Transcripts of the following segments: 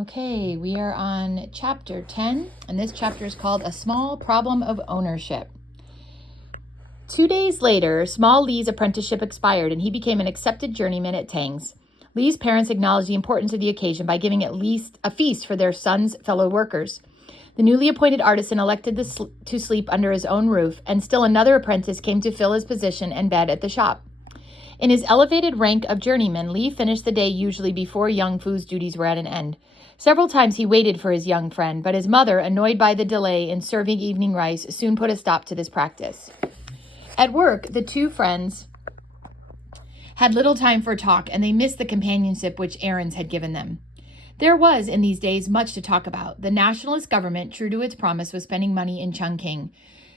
Okay, we are on chapter 10, and this chapter is called A Small Problem of Ownership. 2 days later, Small Lee's apprenticeship expired, and he became an accepted journeyman at Tang's. Lee's parents acknowledged the importance of the occasion by giving at least a feast for their son's fellow workers. The newly appointed artisan elected to sleep under his own roof, and still another apprentice came to fill his position and bed at the shop. In his elevated rank of journeyman, Lee finished the day usually before Young Fu's duties were at an end. Several times he waited for his young friend, but his mother, annoyed by the delay in serving evening rice, soon put a stop to this practice. At work, the two friends had little time for talk, and they missed the companionship which errands had given them. There was, in these days, much to talk about. The nationalist government, true to its promise, was spending money in Chungking.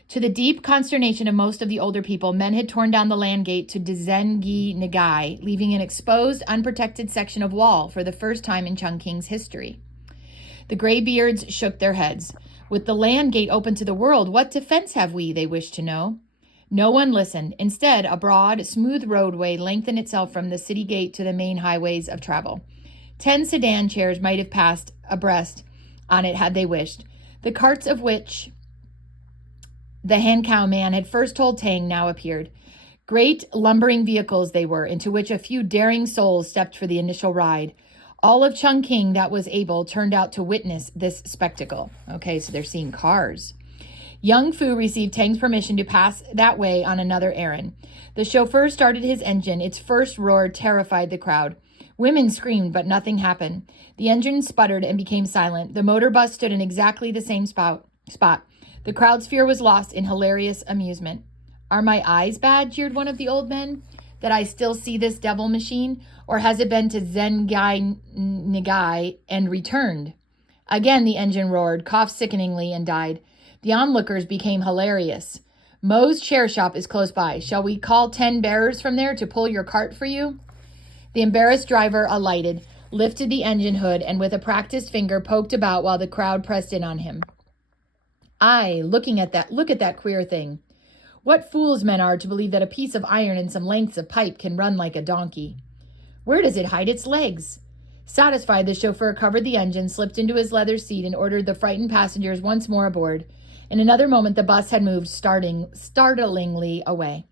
To the deep consternation of most of the older people, men had torn down the land gate to Dzengi Nagai, leaving an exposed, unprotected section of wall for the first time in Chungking's history. The graybeards shook their heads. With the land gate open to the world, what defense have we, they wished to know. No one listened. Instead, a broad, smooth roadway lengthened itself from the city gate to the main highways of travel. 10 sedan chairs might have passed abreast on it had they wished. The carts of which the Hankow man had first told Tang now appeared. Great lumbering vehicles they were, into which a few daring souls stepped for the initial ride. All of Chungking that was able turned out to witness this spectacle. Okay, so they're seeing cars. Young Fu received Tang's permission to pass that way on another errand. The chauffeur started his engine. Its first roar terrified the crowd. Women screamed, but nothing happened. The engine sputtered and became silent. The motor bus stood in exactly the same spot. The crowd's fear was lost in hilarious amusement. Are my eyes bad, jeered one of the old men, that I still see this devil machine? Or has it been to Zengai Nagai and returned? Again the engine roared, coughed sickeningly, and died. The onlookers became hilarious. Moe's chair shop is close by. Shall we call 10 bearers from there to pull your cart for you? The embarrassed driver alighted, lifted the engine hood, and with a practiced finger poked about while the crowd pressed in on him. Aye, look at that queer thing. What fools men are to believe that a piece of iron and some lengths of pipe can run like a donkey. Where does it hide its legs? Satisfied, the chauffeur covered the engine, slipped into his leather seat, and ordered the frightened passengers once more aboard. In another moment, the bus had moved startlingly away.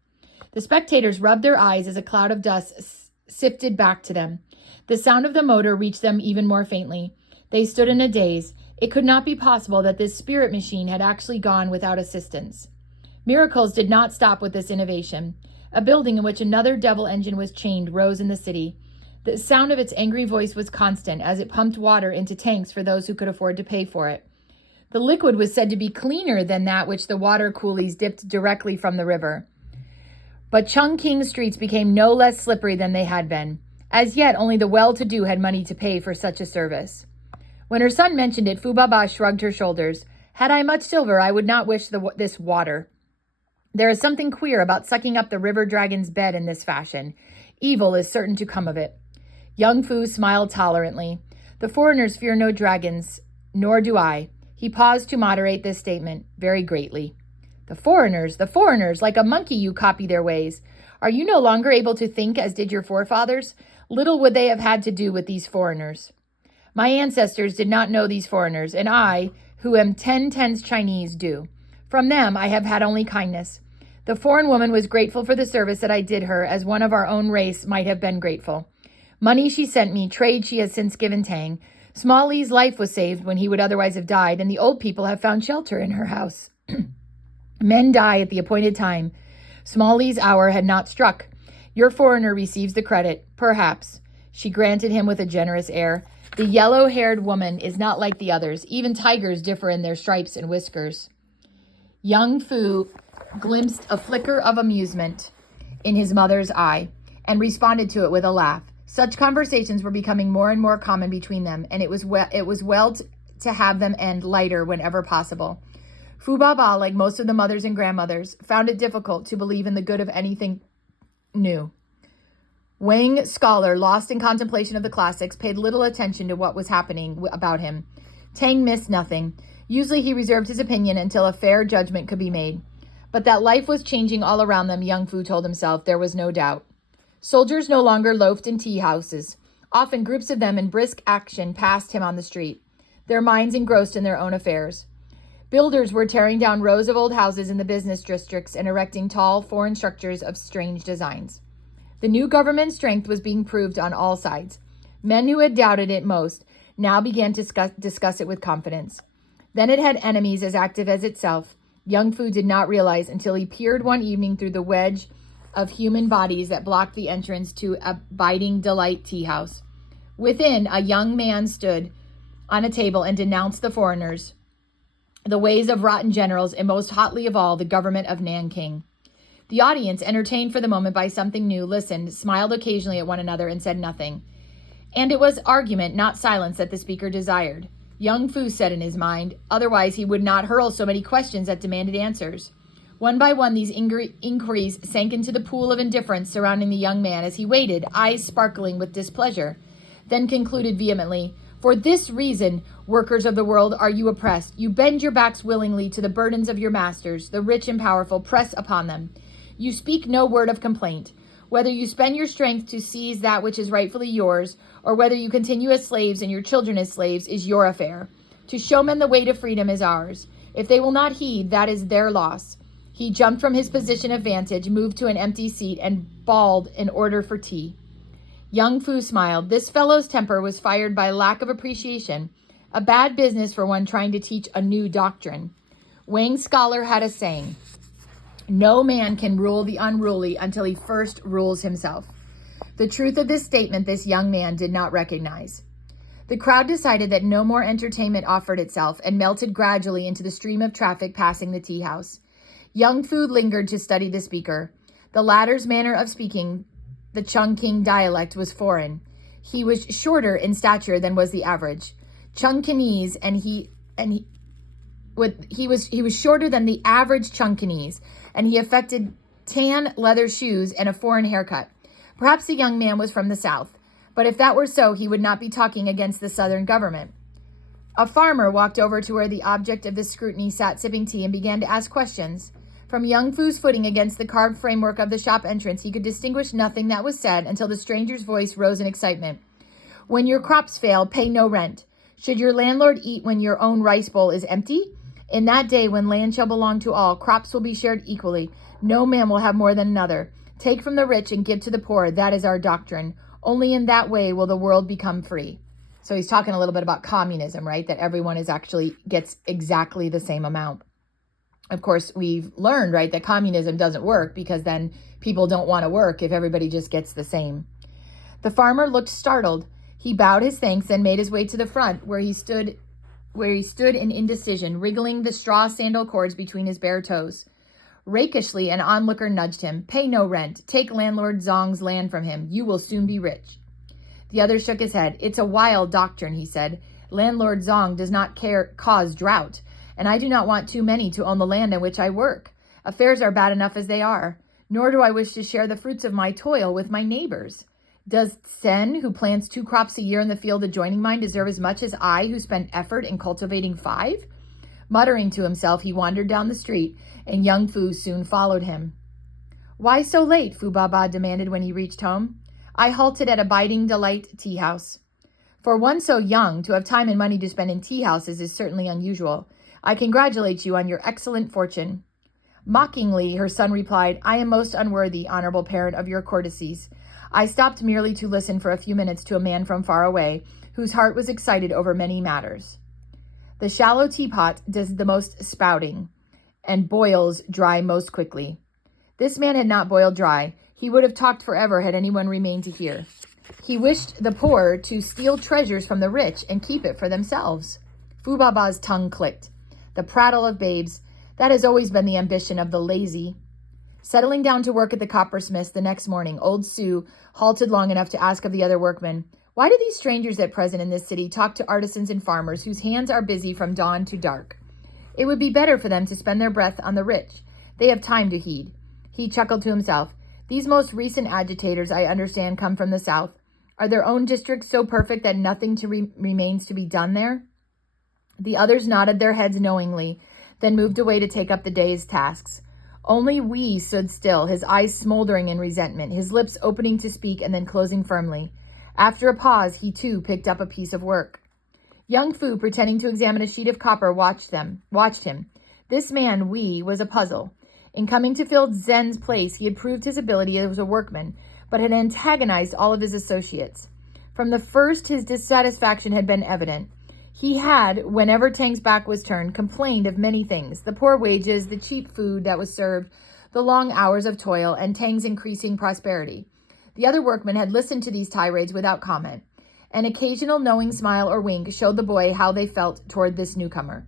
The spectators rubbed their eyes as a cloud of dust sifted back to them. The sound of the motor reached them even more faintly. They stood in a daze. It could not be possible that this spirit machine had actually gone without assistance. Miracles did not stop with this innovation. A building in which another devil engine was chained rose in the city. The sound of its angry voice was constant as it pumped water into tanks for those who could afford to pay for it. The liquid was said to be cleaner than that which the water coolies dipped directly from the river. But Chungking streets became no less slippery than they had been. As yet, only the well-to-do had money to pay for such a service. When her son mentioned it, Fu Baba shrugged her shoulders. Had I much silver, I would not wish this water. There is something queer about sucking up the river dragon's bed in this fashion. Evil is certain to come of it. Young Fu smiled tolerantly. The foreigners fear no dragons, nor do I. He paused to moderate this statement very greatly. The foreigners, like a monkey you copy their ways. Are you no longer able to think as did your forefathers? Little would they have had to do with these foreigners. My ancestors did not know these foreigners, and I, who am 10 Chinese, do. From them I have had only kindness. The foreign woman was grateful for the service that I did her, as one of our own race might have been grateful. Money she sent me, trade she has since given Tang. Small Lee's life was saved when he would otherwise have died, and the old people have found shelter in her house. Men die at the appointed time. Small Lee's hour had not struck. Your foreigner receives the credit, perhaps. She granted him with a generous air. The yellow-haired woman is not like the others. Even tigers differ in their stripes and whiskers. Young Fu glimpsed a flicker of amusement in his mother's eye and responded to it with a laugh. Such conversations were becoming more and more common between them, and it was well to have them end lighter whenever possible. Fu Baba, like most of the mothers and grandmothers, found it difficult to believe in the good of anything new. Wang, scholar, lost in contemplation of the classics, paid little attention to what was happening about him. Tang missed nothing. Usually he reserved his opinion until a fair judgment could be made. But that life was changing all around them, young Fu told himself, there was no doubt. Soldiers no longer loafed in tea houses. Often groups of them in brisk action passed him on the street, their minds engrossed in their own affairs. Builders were tearing down rows of old houses in the business districts and erecting tall foreign structures of strange designs. The new government's strength was being proved on all sides. Men who had doubted it most now began to discuss it with confidence. Then it had enemies as active as itself. Young Fu did not realize until he peered one evening through the wedge of human bodies that blocked the entrance to Abiding Delight Tea House. Within, a young man stood on a table and denounced the foreigners, the ways of rotten generals, and most hotly of all, the government of Nanking. The audience, entertained for the moment by something new, listened, smiled occasionally at one another, and said nothing. And it was argument, not silence, that the speaker desired. Young Fu said in his mind, otherwise he would not hurl so many questions that demanded answers. One by one, these inquiries sank into the pool of indifference surrounding the young man as he waited, eyes sparkling with displeasure, then concluded vehemently, "For this reason, workers of the world, are you oppressed. You bend your backs willingly to the burdens of your masters. The rich and powerful press upon them. You speak no word of complaint. Whether you spend your strength to seize that which is rightfully yours, or whether you continue as slaves and your children as slaves, is your affair. To show men the way to freedom is ours. If they will not heed, that is their loss." He jumped from his position of vantage, moved to an empty seat, and bawled an order for tea. Young Fu smiled. This fellow's temper was fired by lack of appreciation, a bad business for one trying to teach a new doctrine. Wang's scholar had a saying, "No man can rule the unruly until he first rules himself." The truth of this statement this young man did not recognize. The crowd decided that no more entertainment offered itself and melted gradually into the stream of traffic passing the tea house. Young Fu lingered to study the speaker. The latter's manner of speaking, the Chungking dialect, was foreign. He was shorter in stature than was the average Chungkinese, he was shorter than the average Chungkinese, and he affected tan leather shoes and a foreign haircut. Perhaps the young man was from the South, but if that were so, he would not be talking against the Southern government. A farmer walked over to where the object of this scrutiny sat sipping tea and began to ask questions. From Young Fu's footing against the carved framework of the shop entrance, he could distinguish nothing that was said until the stranger's voice rose in excitement. "When your crops fail, pay no rent. Should your landlord eat when your own rice bowl is empty? In that day when land shall belong to all, crops will be shared equally. No man will have more than another. Take from the rich and give to the poor. That is our doctrine. Only in that way will the world become free." So he's talking a little bit about communism, right? That everyone gets exactly the same amount. Of course, we've learned, right, that communism doesn't work because then people don't want to work if everybody just gets the same. The farmer looked startled. He bowed his thanks and made his way to the front where he stood in indecision, wriggling the straw sandal cords between his bare toes. Rakishly, an onlooker nudged him. "Pay no rent. Take landlord Zong's land from him. You will soon be rich." The other shook his head. "It's a wild doctrine," he said. "Landlord Zong does not cause drought, and I do not want too many to own the land in which I work. Affairs are bad enough as they are, nor do I wish to share the fruits of my toil with my neighbors. Does Sen, who plants 2 crops a year in the field adjoining mine, deserve as much as I, who spend effort in cultivating 5? Muttering to himself, he wandered down the street, and Young Fu soon followed him. "Why so late?" Fu Baba demanded when he reached home. "I halted at Abiding Delight Tea House." For one so young, to have time and money to spend in tea houses is certainly unusual. "I congratulate you on your excellent fortune." Mockingly, her son replied, "I am most unworthy, honorable parent, of your courtesies. I stopped merely to listen for a few minutes to a man from far away, whose heart was excited over many matters. The shallow teapot does the most spouting, and boils dry most quickly." This man had not boiled dry. He would have talked forever had anyone remained to hear. He wished the poor to steal treasures from the rich and keep it for themselves. Fu Baba's tongue clicked. The prattle of babes, that has always been the ambition of the lazy. Settling down to work at the coppersmith's the next morning, old Sue halted long enough to ask of the other workmen, "Why do these strangers at present in this city talk to artisans and farmers whose hands are busy from dawn to dark? It would be better for them to spend their breath on the rich. They have time to heed." He chuckled to himself. "These most recent agitators, I understand, come from the South. Are their own districts so perfect that nothing remains to be done there?" The others nodded their heads knowingly, then moved away to take up the day's tasks. Only Wee stood still, his eyes smoldering in resentment, his lips opening to speak and then closing firmly. After a pause, he too picked up a piece of work. Young Fu, pretending to examine a sheet of copper, watched him. This man, Wei, was a puzzle. In coming to fill Zhen's place, he had proved his ability as a workman, but had antagonized all of his associates. From the first, his dissatisfaction had been evident. He had, whenever Tang's back was turned, complained of many things: the poor wages, the cheap food that was served, the long hours of toil, and Tang's increasing prosperity. The other workmen had listened to these tirades without comment. An occasional knowing smile or wink showed the boy how they felt toward this newcomer.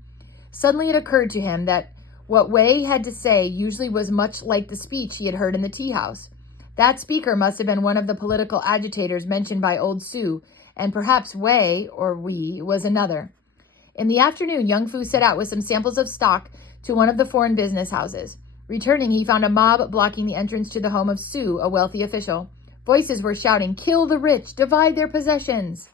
Suddenly it occurred to him that what Wei had to say usually was much like the speech he had heard in the tea house. That speaker must have been one of the political agitators mentioned by old Su, and perhaps Wei was another. In the afternoon, young Fu set out with some samples of stock to one of the foreign business houses. Returning, he found a mob blocking the entrance to the home of Su, a wealthy official. Voices were shouting, "Kill the rich, divide their possessions."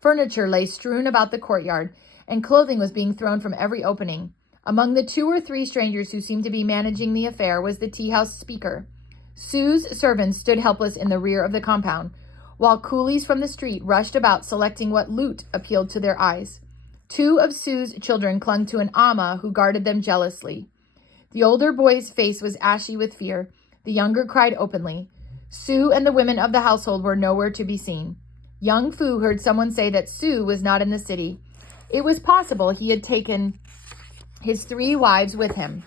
Furniture lay strewn about the courtyard, and clothing was being thrown from every opening. Among the 2 or 3 strangers who seemed to be managing the affair was the tea house speaker. Su's servants stood helpless in the rear of the compound, while coolies from the street rushed about selecting what loot appealed to their eyes. 2 of Su's children clung to an ama who guarded them jealously. The older boy's face was ashy with fear. The younger cried openly. Su and the women of the household were nowhere to be seen. Young Fu heard someone say that Su was not in the city. It was possible he had taken his 3 wives with him.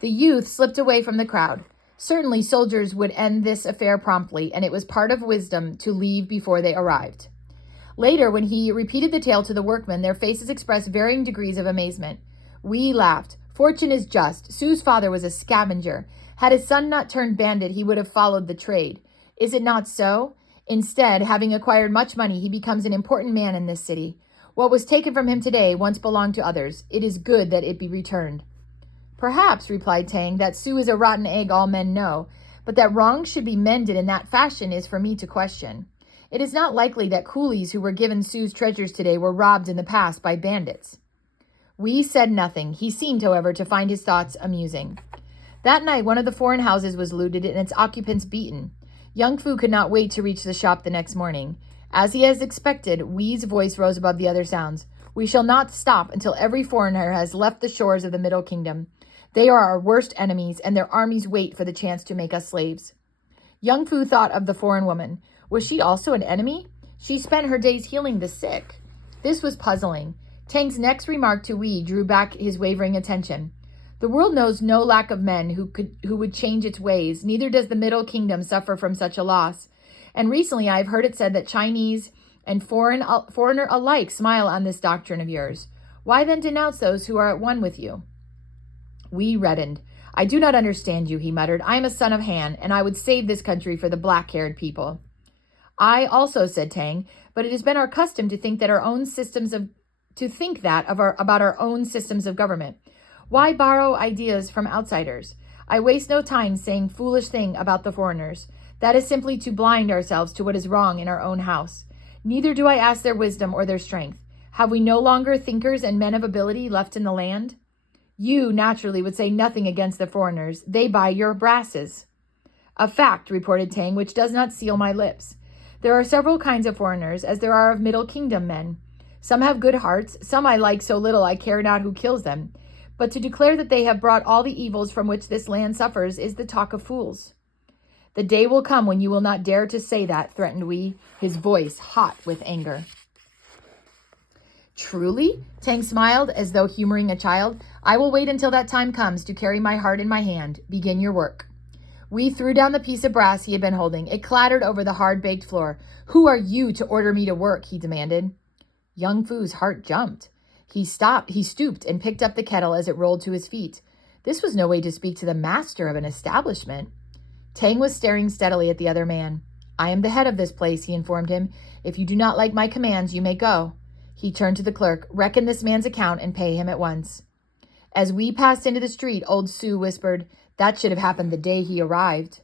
The youth slipped away from the crowd. Certainly soldiers would end this affair promptly, and it was part of wisdom to leave before they arrived. Later, when he repeated the tale to the workmen, their faces expressed varying degrees of amazement. Wei laughed. "Fortune is just. Su's father was a scavenger. Had his son not turned bandit, he would have followed the trade. Is it not so? Instead, having acquired much money, he becomes an important man in this city. What was taken from him today once belonged to others. It is good that it be returned." "Perhaps," replied Tang, "that Su is a rotten egg all men know, but that wrongs should be mended in that fashion is for me to question. It is not likely that coolies who were given Su's treasures today were robbed in the past by bandits." Wei said nothing. He seemed, however, to find his thoughts amusing. That night, one of the foreign houses was looted and its occupants beaten. Young Fu could not wait to reach the shop the next morning. As he had expected, Wei's voice rose above the other sounds. "We shall not stop until every foreigner has left the shores of the Middle Kingdom. They are our worst enemies, and their armies wait for the chance to make us slaves." Young Fu thought of the foreign woman. Was she also an enemy? She spent her days healing the sick. This was puzzling. Tang's next remark to Wei drew back his wavering attention. "The world knows no lack of men who would change its ways. Neither does the Middle Kingdom suffer from such a loss. And recently I have heard it said that Chinese and foreigner alike smile on this doctrine of yours. Why then denounce those who are at one with you?" Wei reddened. "I do not understand you," he muttered. "I am a son of Han, and I would save this country for the black-haired people." "I also," said Tang, "but it has been our custom to think that about our own systems of government. Why borrow ideas from outsiders? I waste no time saying foolish thing about the foreigners. That is simply to blind ourselves to what is wrong in our own house. Neither do I ask their wisdom or their strength. Have we no longer thinkers and men of ability left in the land? You, naturally, would say nothing against the foreigners. They buy your brasses." "A fact," reported Tang, "which does not seal my lips. There are several kinds of foreigners, as there are of Middle Kingdom men. Some have good hearts, some I like so little I care not who kills them. But to declare that they have brought all the evils from which this land suffers is the talk of fools." "The day will come when you will not dare to say that," threatened Wei, his voice hot with anger. "Truly?" Tang smiled, as though humoring a child. "I will wait until that time comes to carry my heart in my hand. Begin your work." Wei threw down the piece of brass he had been holding. It clattered over the hard-baked floor. "Who are you to order me to work?" he demanded. Young Fu's heart jumped. He stooped and picked up the kettle as it rolled to his feet. This was no way to speak to the master of an establishment. Tang was staring steadily at the other man. "I am the head of this place," he informed him. "If you do not like my commands, you may go." He turned to the clerk. "Reckon this man's account and pay him at once." As Wei passed into the street, old Su whispered, "That should have happened the day he arrived."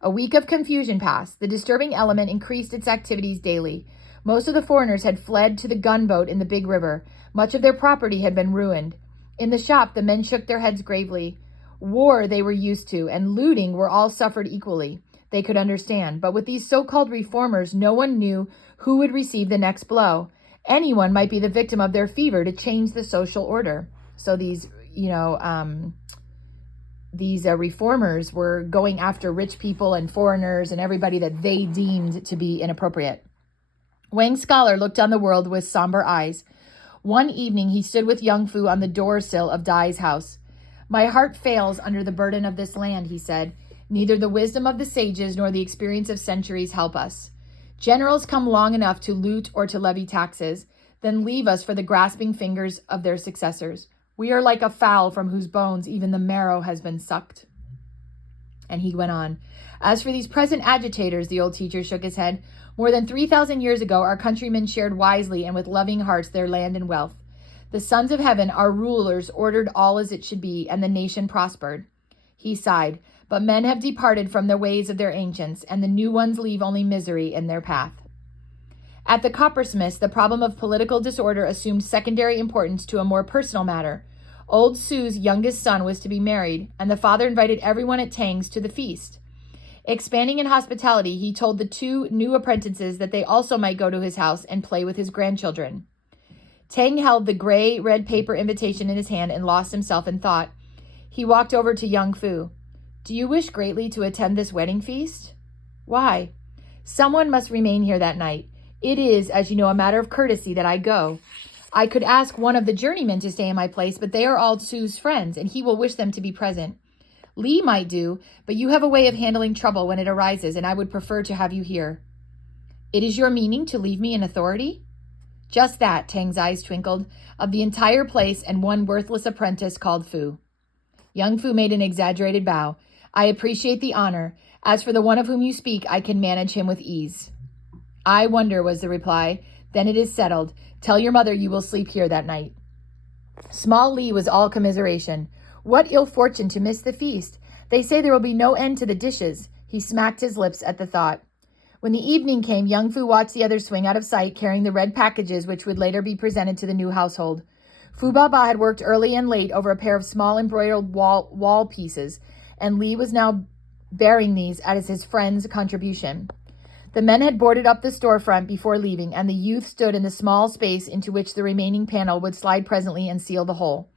A week of confusion passed. The disturbing element increased its activities daily. Most of the foreigners had fled to the gunboat in the big river. Much of their property had been ruined. In the shop, the men shook their heads gravely. War they were used to, and looting were all suffered equally. they could understand. But with these so-called reformers, no one knew who would receive the next blow. Anyone might be the victim of their fever to change the social order. So these, reformers were going after rich people and foreigners and everybody that they deemed to be inappropriate. Wang's scholar looked on the world with somber eyes. One evening, he stood with Young Fu on the doorsill of Dai's house. "My heart fails under the burden of this land," he said. "Neither the wisdom of the sages nor the experience of centuries help us. Generals come long enough to loot or to levy taxes, then leave us for the grasping fingers of their successors. We are like a fowl from whose bones even the marrow has been sucked." And he went on, "As for these present agitators," the old teacher shook his head, "more than 3,000 years ago, our countrymen shared wisely and with loving hearts their land and wealth. The sons of heaven, our rulers, ordered all as it should be, and the nation prospered." He sighed, "But men have departed from the ways of their ancients, and the new ones leave only misery in their path." At the coppersmiths, the problem of political disorder assumed secondary importance to a more personal matter. Old Su's youngest son was to be married, and the father invited everyone at Tang's to the feast. Expanding in hospitality, he told the two new apprentices that they also might go to his house and play with his grandchildren. Tang held the gray, red paper invitation in his hand and lost himself in thought. He walked over to Young Fu. "Do you wish greatly to attend this wedding feast?" "Why?" "Someone must remain here that night. It is, as you know, a matter of courtesy that I go. I could ask one of the journeymen to stay in my place, but they are all Su's friends, and he will wish them to be present. Li might do, but you have a way of handling trouble when it arises, and I would prefer to have you here." "It is your meaning to leave me in authority?" "Just that," Tang's eyes twinkled, "of the entire place and one worthless apprentice called Fu." Young Fu made an exaggerated bow. "I appreciate the honor. As for the one of whom you speak, I can manage him with ease." "I wonder," was the reply. "Then it is settled. Tell your mother you will sleep here that night." Small Li was all commiseration. "What ill fortune to miss the feast. They say there will be no end to the dishes." He smacked his lips at the thought. When the evening came, Young Fu watched the others swing out of sight, carrying the red packages which would later be presented to the new household. Fu Baba had worked early and late over a pair of small embroidered wall pieces, and Li was now bearing these as his friend's contribution. The men had boarded up the storefront before leaving, and the youth stood in the small space into which the remaining panel would slide presently and seal the hole.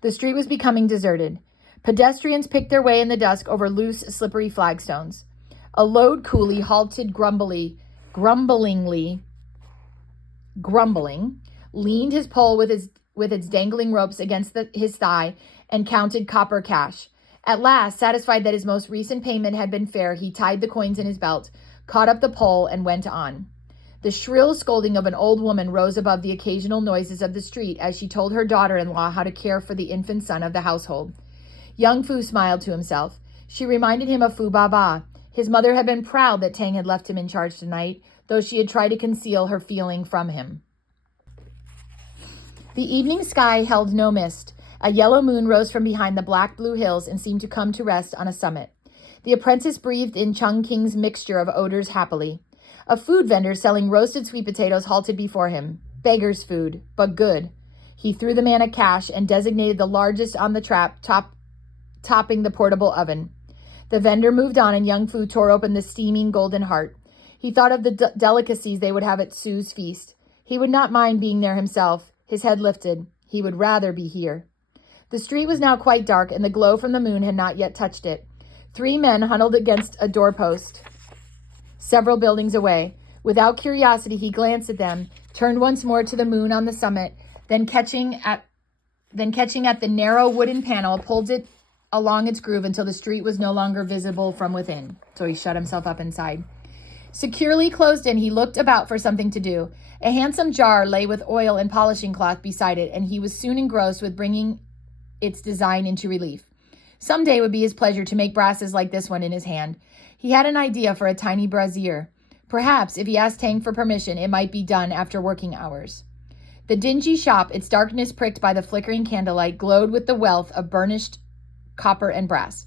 The street was becoming deserted. Pedestrians picked their way in the dusk over loose, slippery flagstones. A load coolie halted grumbling, leaned his pole with its dangling ropes against his thigh, and counted copper cash. At last, satisfied that his most recent payment had been fair, he tied the coins in his belt, caught up the pole, and went on. The shrill scolding of an old woman rose above the occasional noises of the street as she told her daughter-in-law how to care for the infant son of the household. Young Fu smiled to himself. She reminded him of Fu Baba. His mother had been proud that Tang had left him in charge tonight, though she had tried to conceal her feeling from him. The evening sky held no mist. A yellow moon rose from behind the black-blue hills and seemed to come to rest on a summit. The apprentice breathed in Chungking's mixture of odors happily. A food vendor selling roasted sweet potatoes halted before him. Beggar's food, but good. He threw the man a cash and designated the largest on the trap, topping the portable oven. The vendor moved on, and Young Fu tore open the steaming golden heart. He thought of the delicacies they would have at Su's feast. He would not mind being there himself. His head lifted. He would rather be here. The street was now quite dark, and the glow from the moon had not yet touched it. 3 men huddled against a doorpost several buildings away. Without curiosity, he glanced at them, turned once more to the moon on the summit, then catching at the narrow wooden panel, pulled it along its groove until the street was no longer visible from within. So he shut himself up inside. Securely closed in, he looked about for something to do. A handsome jar lay with oil and polishing cloth beside it, and he was soon engrossed with bringing its design into relief. Some day would be his pleasure to make brasses like this one in his hand. He had an idea for a tiny brazier. Perhaps, if he asked Tang for permission, it might be done after working hours. The dingy shop, its darkness pricked by the flickering candlelight, glowed with the wealth of burnished copper and brass.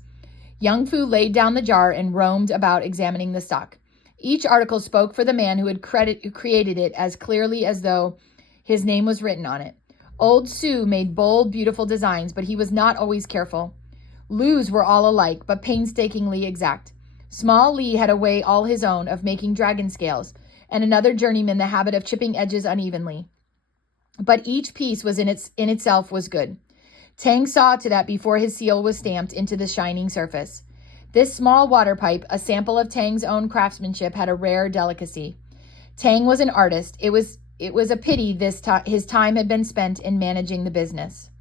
Young Fu laid down the jar and roamed about examining the stock. Each article spoke for the man who created it as clearly as though his name was written on it. Old Su made bold, beautiful designs, but he was not always careful. Lu's were all alike, but painstakingly exact. Small Lee had a way all his own of making dragon scales, and another journeyman the habit of chipping edges unevenly. But each piece was in itself was good. Tang saw to that before his seal was stamped into the shining surface. This small water pipe, a sample of Tang's own craftsmanship, had a rare delicacy. Tang was an artist. It was a pity his time had been spent in managing the business.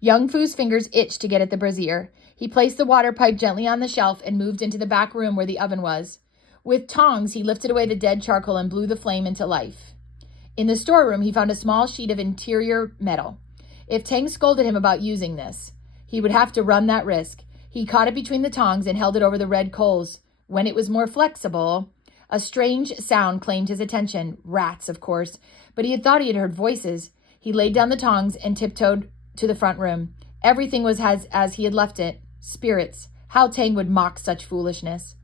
Young Fu's fingers itched to get at the brazier. He placed the water pipe gently on the shelf and moved into the back room where the oven was. With tongs, he lifted away the dead charcoal and blew the flame into life. In the storeroom, he found a small sheet of interior metal. If Tang scolded him about using this, he would have to run that risk. He caught it between the tongs and held it over the red coals. When it was more flexible, a strange sound claimed his attention. Rats, of course, but he had thought he had heard voices. He laid down the tongs and tiptoed to the front room. Everything was as he had left it. Spirits. How Tang would mock such foolishness.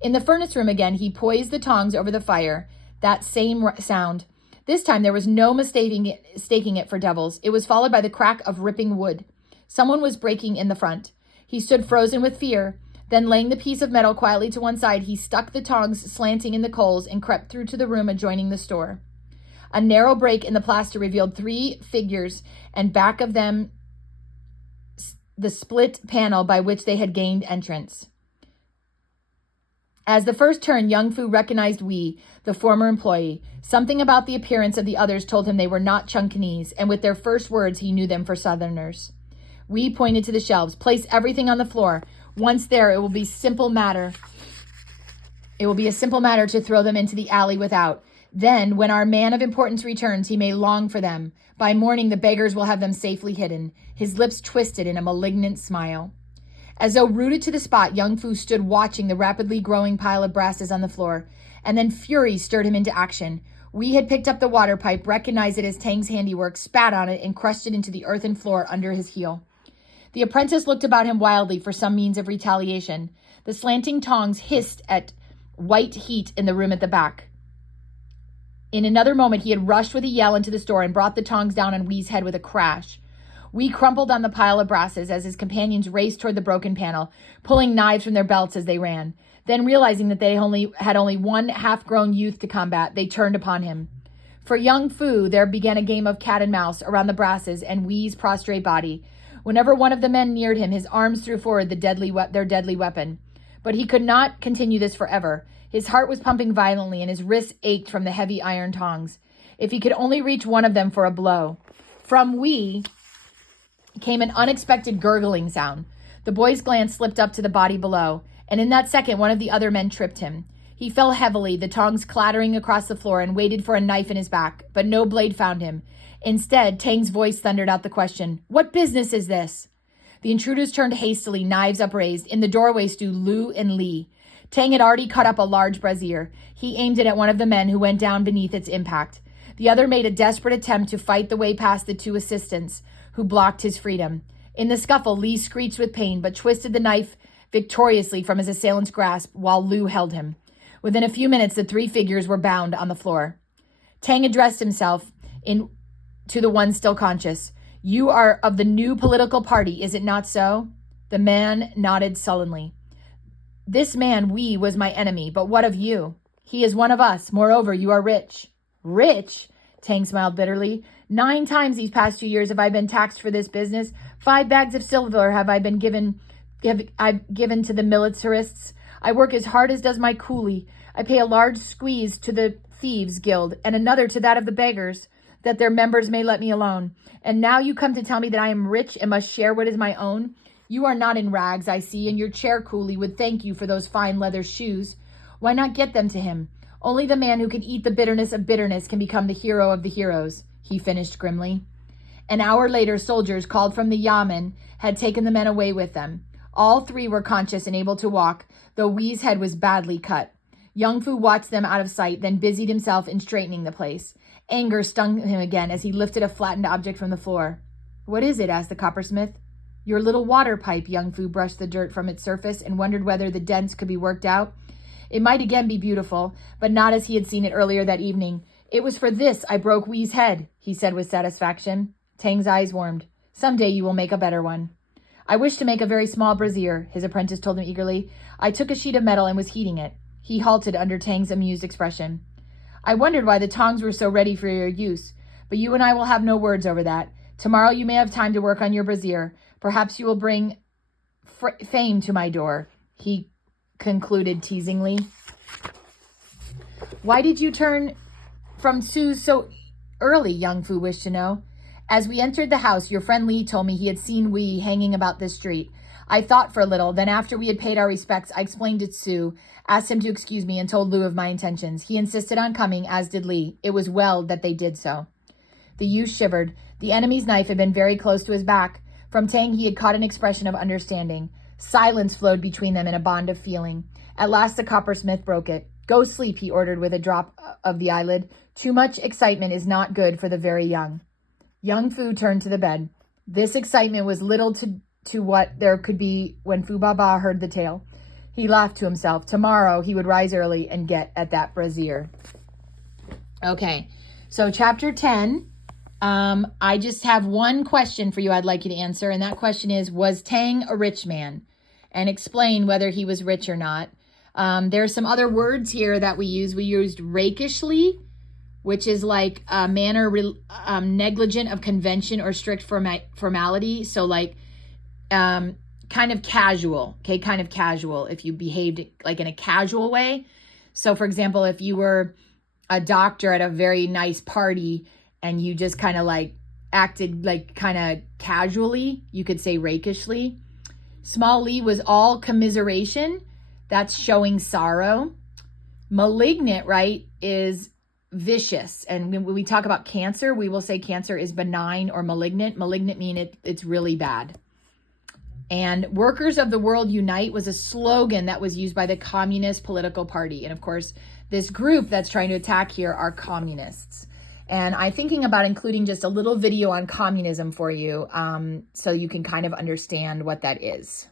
In the furnace room again, he poised the tongs over the fire. That same sound. This time there was no mistaking it for devils. It was followed by the crack of ripping wood. Someone was breaking in the front. He stood frozen with fear. Then, laying the piece of metal quietly to one side, he stuck the tongs slanting in the coals and crept through to the room adjoining the store. A narrow break in the plaster revealed 3 figures, and back of them the split panel by which they had gained entrance. As the first turned, Young Fu recognized Wee, the former employee. Something about the appearance of the others told him they were not Chunkanese, and with their first words, he knew them for Southerners. Wee pointed to the shelves. Place everything on the floor. Once there, it will be a simple matter to throw them into the alley without. Then, when our man of importance returns, he may long for them. By morning, the beggars will have them safely hidden. His lips twisted in a malignant smile. As though rooted to the spot, Young Fu stood watching the rapidly growing pile of brasses on the floor, and then fury stirred him into action. Wee had picked up the water pipe, recognized it as Tang's handiwork, spat on it, and crushed it into the earthen floor under his heel. The apprentice looked about him wildly for some means of retaliation. The slanting tongs hissed at white heat in the room at the back. In another moment, he had rushed with a yell into the store and brought the tongs down on Wee's head with a crash. Wee crumpled on the pile of brasses as his companions raced toward the broken panel, pulling knives from their belts as they ran. Then, realizing that they had only one half-grown youth to combat, they turned upon him. For Young Fu, there began a game of cat and mouse around the brasses and Wee's prostrate body. Whenever one of the men neared him, his arms threw forward their deadly weapon. But he could not continue this forever. His heart was pumping violently, and his wrists ached from the heavy iron tongs. If he could only reach one of them for a blow. From Wee came an unexpected gurgling sound. The boy's glance slipped up to the body below, and in that second, one of the other men tripped him. He fell heavily, the tongs clattering across the floor, and waited for a knife in his back, but no blade found him. Instead, Tang's voice thundered out the question, "What business is this?" The intruders turned hastily, knives upraised. In the doorway stood Lu and Lee. Tang had already cut up a large brazier. He aimed it at one of the men, who went down beneath its impact. The other made a desperate attempt to fight the way past the 2 assistants, who blocked his freedom. In the scuffle, Lee screeched with pain, but twisted the knife victoriously from his assailant's grasp while Lu held him. Within a few minutes, the 3 figures were bound on the floor. Tang addressed himself to the one still conscious. "You are of the new political party, is it not so?" The man nodded sullenly. "This man, Wee, was my enemy, but what of you? He is one of us. Moreover, you are rich." "Rich?" Tang smiled bitterly. 9 times these past 2 years have I been taxed for this business. 5 bags of silver have I been given to the militarists. I work as hard as does my coolie. I pay a large squeeze to the Thieves' Guild and another to that of the beggars, that their members may let me alone. And now you come to tell me that I am rich and must share what is my own? You are not in rags, I see, and your chair coolie would thank you for those fine leather shoes. Why not get them to him? Only the man who can eat the bitterness of bitterness can become the hero of the heroes," he finished grimly. An hour later, soldiers called from the yamen had taken the men away with them. All 3 were conscious and able to walk, though Wee's head was badly cut. Young Fu watched them out of sight, then busied himself in straightening the place. Anger stung him again as he lifted a flattened object from the floor. "What is it?" asked the coppersmith. "Your little water pipe." Young Fu brushed the dirt from its surface and wondered whether the dents could be worked out. It might again be beautiful, but not as he had seen it earlier that evening. "It was for this I broke Wee's head," he said with satisfaction. Tang's eyes warmed. "Someday you will make a better one." I wish to make a very small brazier, his apprentice told him eagerly. I took a sheet of metal and was heating it. He halted under Tang's amused expression. I wondered why the tongs were so ready for your use, but you and I will have no words over that. Tomorrow you may have time to work on your brazier. Perhaps you will bring fame to my door, he concluded teasingly. Why did you turn from Sue so early, Young Fu wished to know. As we entered the house, your friend Lee told me he had seen Wee hanging about this street. I thought for a little, then after we had paid our respects, I explained to Sue, asked him to excuse me, and told Lou of my intentions. He insisted on coming, as did Lee. It was well that they did so. The youth shivered. The enemy's knife had been very close to his back. From Tang he had caught an expression of understanding. Silence flowed between them in a bond of feeling. At last the coppersmith broke it. Go sleep, he ordered with a drop of the eyelid. Too much excitement is not good for the very young. Young Fu turned to the bed. This excitement was little to what there could be when Fu Baba heard the tale. He laughed to himself. Tomorrow he would rise early and get at that brazier. Okay, so chapter 10. I just have one question for you I'd like you to answer, and that question is, was Tang a rich man? And explain whether he was rich or not. There are some other words here that we use. We used rakishly, which is like a manner negligent of convention or strict formality. So like kind of casual, okay? Kind of casual if you behaved like in a casual way. So for example, if you were a doctor at a very nice party and you just kind of like acted like kind of casually, you could say rakishly. Small Lee was all commiseration. That's showing sorrow. Malignant, right, is vicious. And when we talk about cancer, we will say cancer is benign or malignant. Malignant means it's really bad. And Workers of the World Unite was a slogan that was used by the Communist Political Party. And of course, this group that's trying to attack here are communists. And I'm thinking about including just a little video on communism for you so you can kind of understand what that is.